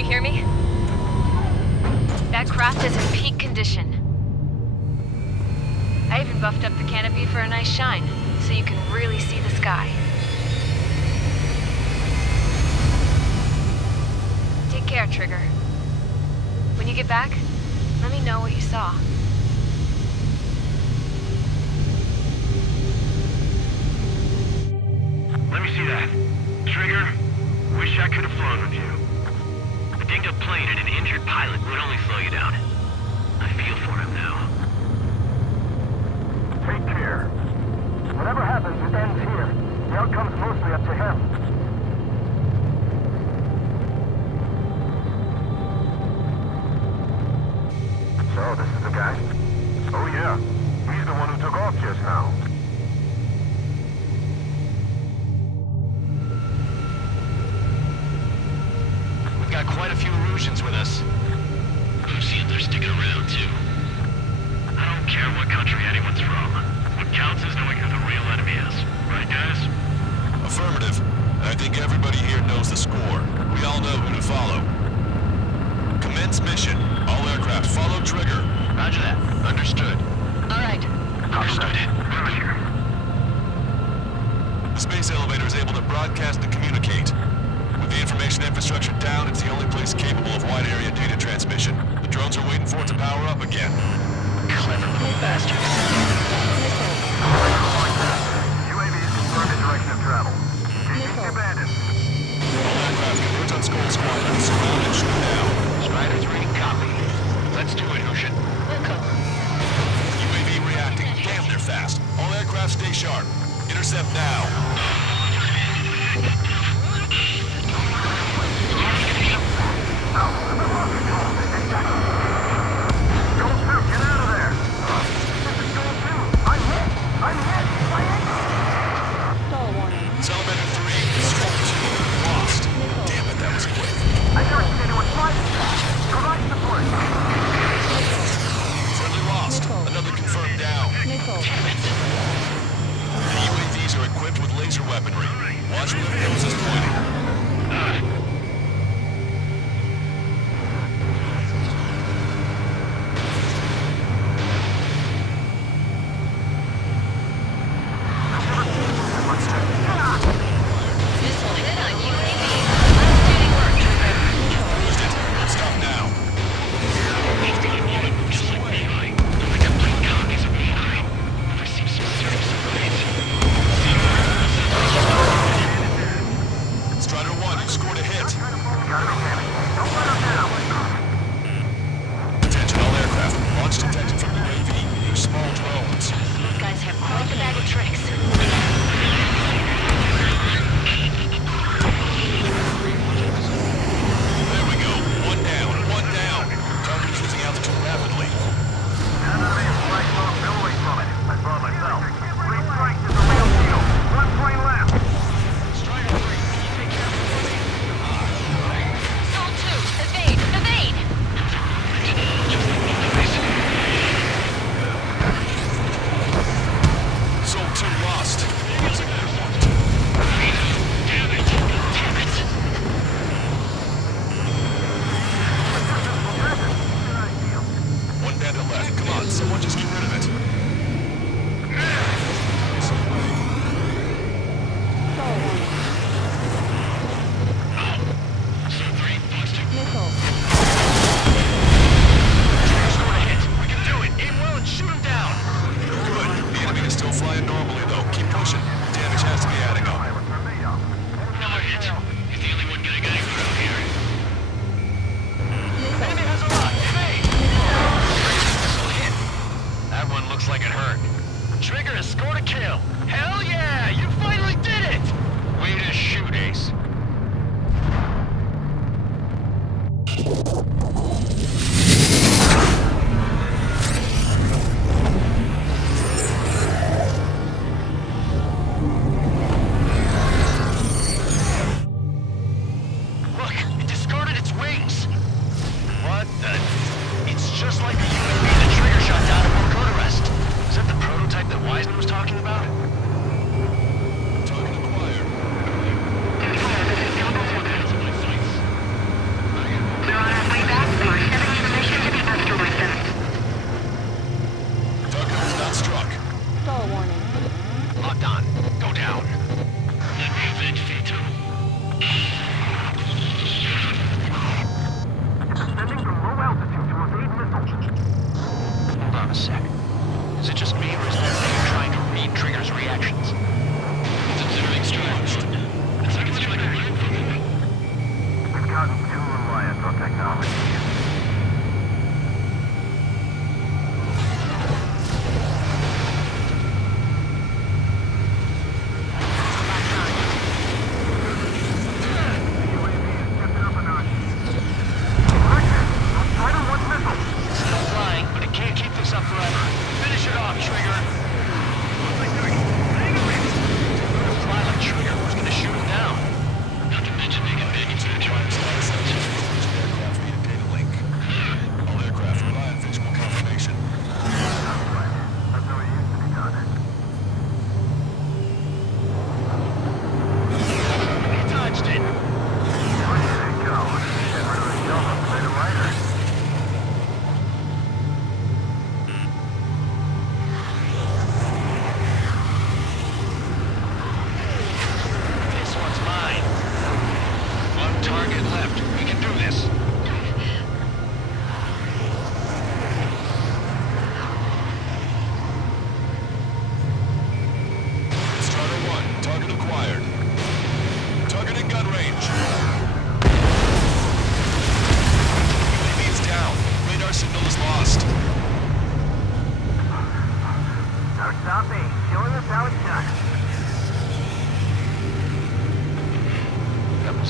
you hear me? That craft is in peak condition. I even buffed up the canopy for a nice shine, so you can really see the sky. Take care, Trigger. When you get back, let me know what you saw. Let me see that. Trigger, wish I could have flown with you. A dinged up plane and an injured pilot would only slow you down. I feel for him now. Take care. Whatever happens, it ends here. The outcome's mostly up to him. So, this is the guy? Oh yeah. He's the one who took off just now. We've got quite a few Russians with us. I've seen they're sticking around too. I don't care what country anyone's from. What counts is knowing who the real enemy is. Right, guys? Affirmative. I think everybody here knows the score. We all know who to follow. Commence mission. All aircraft follow Trigger. Roger that. Understood. All right. Understood. We're here. The space elevator is able to broadcast and communicate. With the information infrastructure down, it's the only place capable of wide area data transmission. The drones are waiting for it to power up again. Clever little bastards. UAVs confirmed the direction of travel. Taking abandoned. All aircraft converge on Skull Squadron. Surround and shoot now. Strider 3, copy. Let's do it, Hushin. UAV reacting. Damn, they're fast. All aircraft stay sharp. Intercept now. Celebrator 3, Stroke 2, lost. Damn it, that was quick. I never seen anyone fly this fast. Provide support. Friendly lost. Another confirmed down. The UAVs are equipped with laser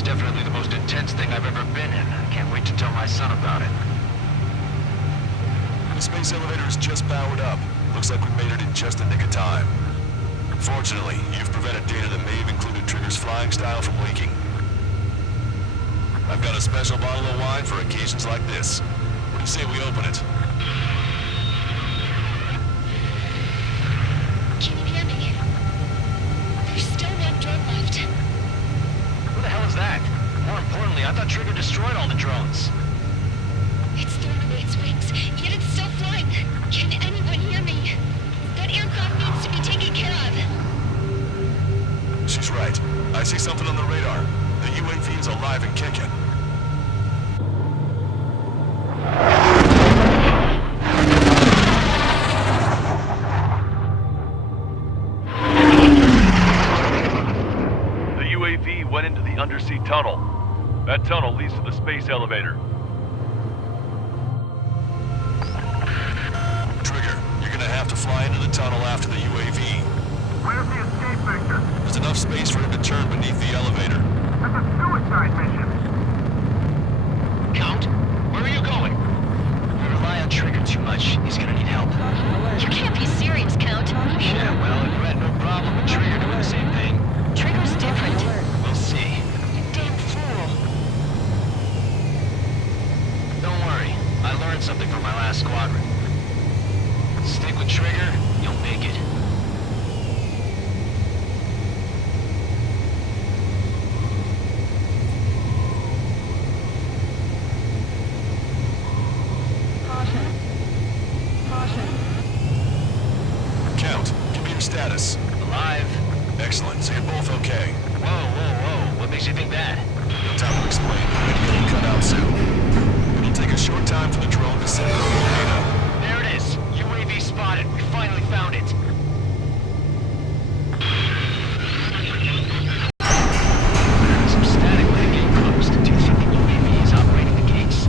It's definitely the most intense thing I've ever been in. I can't wait to tell my son about it. The space elevator is just powered up. Looks like we made it in just the nick of time. Fortunately, you've prevented data that may have included Trigger's flying style from leaking. I've got a special bottle of wine for occasions like this. What do you say we open it? Can you hear me? There's still one drone left. Who the hell is that? More importantly, I thought Trigger destroyed all the drones. It's thrown away its wings, yet it's still flying. Can anyone hear me? That aircraft needs to be taken care of. She's right. I see something on the radar. The UAV is alive and kicking. The UAV went into the undersea tunnel. That tunnel leads to the space elevator. Trigger, you're gonna have to fly into the tunnel after the UAV. Where's the escape vector? There's enough space for him to turn beneath the elevator. That's a suicide mission. Count? Where are you going? We rely on Trigger too much. He's gonna need help. You can't be serious, Count. Yeah, well, you had no problem with Trigger doing the same thing. Trigger's different. We'll see. You damn fool. Don't worry. I learned something from my last squadron. Stick with Trigger, you'll make it. Count, give me your status. Alive. Excellent, so you're both okay. Whoa, whoa, whoa. What makes you think that? No time to explain. The radio will cut out soon. It'll take a short time for the drone to send over the data. There it is. UAV spotted. We finally found it. Some static when the gate closed. Do you think the UAV is operating the gates?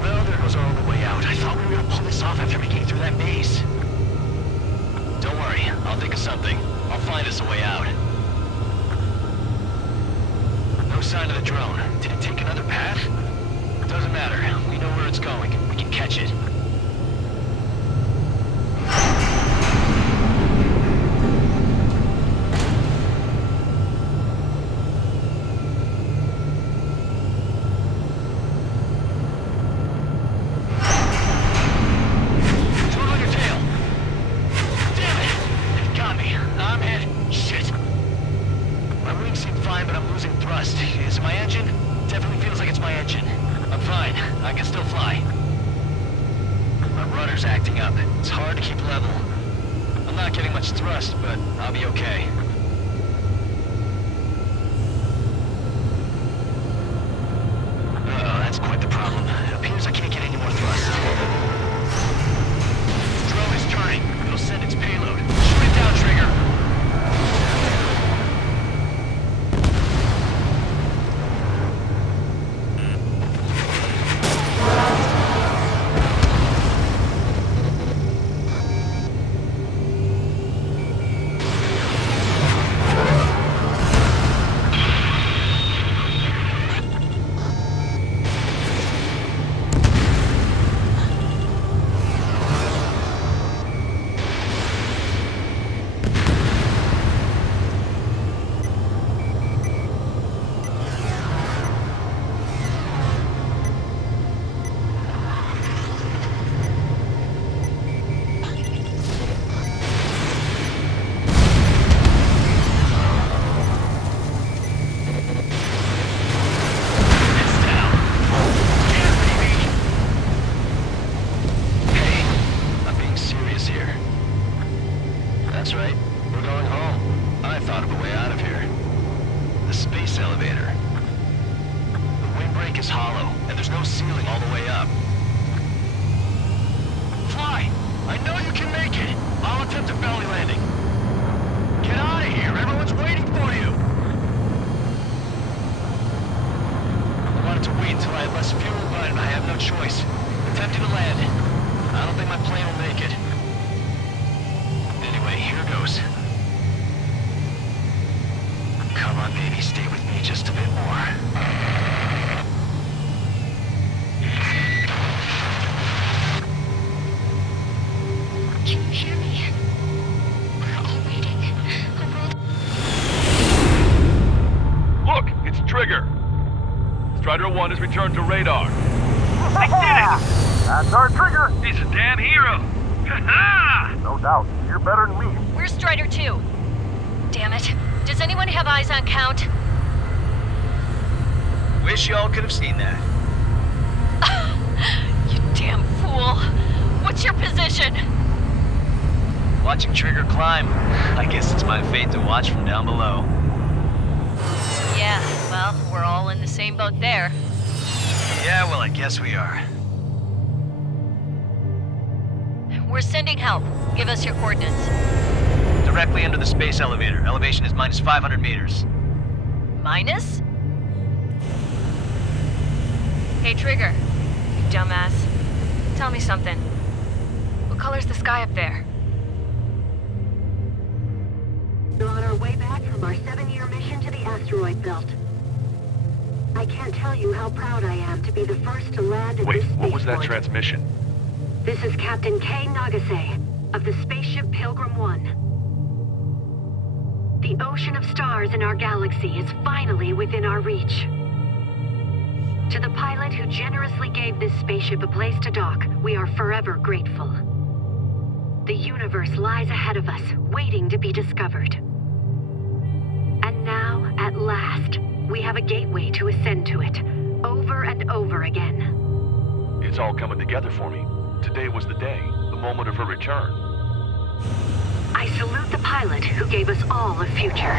Well, there goes our only way out. I thought we were gonna pull this off after making it through that maze. Don't worry. I'll think of something. I'll find us a way out. No sign of the drone. Did it take another path? Doesn't matter. We know where it's going. We can catch it. Twiddle your tail. Damn it! It got me. I'm hit. Shit. My wings seem fine, but I'm losing thrust. Is it my engine? Definitely feels like it's my engine. I'm fine. I can still fly. My rudder's acting up. It's hard to keep level. I'm not getting much thrust, but I'll be okay. Uh-oh, that's quite the problem. It appears I can't get any more thrust. The drone is turning. It'll send its payload. Shoot it down, Trigger! Come on, baby, stay with me just a bit more. Trigger. Strider 1 has returned to radar. They did it! That's our Trigger! He's a damn hero. Ha-ha! No doubt. You're better than me. Where's Strider 2? Damn it. Does anyone have eyes on Count? Wish y'all could have seen that. You damn fool. What's your position? Watching Trigger climb. I guess it's my fate to watch from down below. Yeah, well, we're all in the same boat there. Yeah, well, I guess we are. We're sending help. Give us your coordinates. Directly under the space elevator. Elevation is minus 500 meters. Minus? Hey, Trigger. You dumbass. Tell me something. What color's the sky up there? We're on our way back from our 7-year mission to the asteroid belt. I can't tell you how proud I am to be the first to land at Wait, this what was that spaceport. transmission? This is Captain Kay Nagase of the spaceship Pilgrim 1. The ocean of stars in our galaxy is finally within our reach. To the pilot who generously gave this spaceship a place to dock, we are forever grateful. The universe lies ahead of us, waiting to be discovered. And now, at last, we have a gateway to ascend to it, over and over again. It's all coming together for me. Today was the day, the moment of her return. I salute the pilot who gave us all a future.